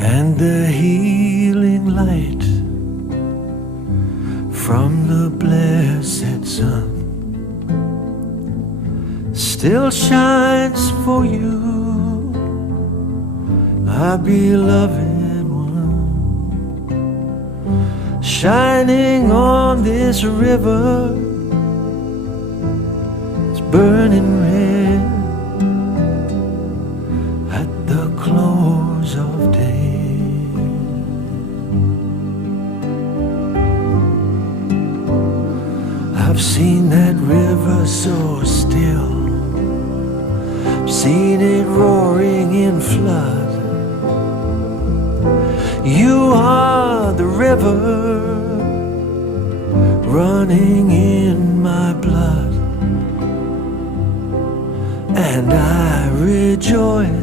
and the healing light from the blessed sun still shines for you, our beloved one, shining on this river. It's burning red at the close of day. I've seen that river so still, seen it roaring in flood. You are the river running in my blood, and I rejoice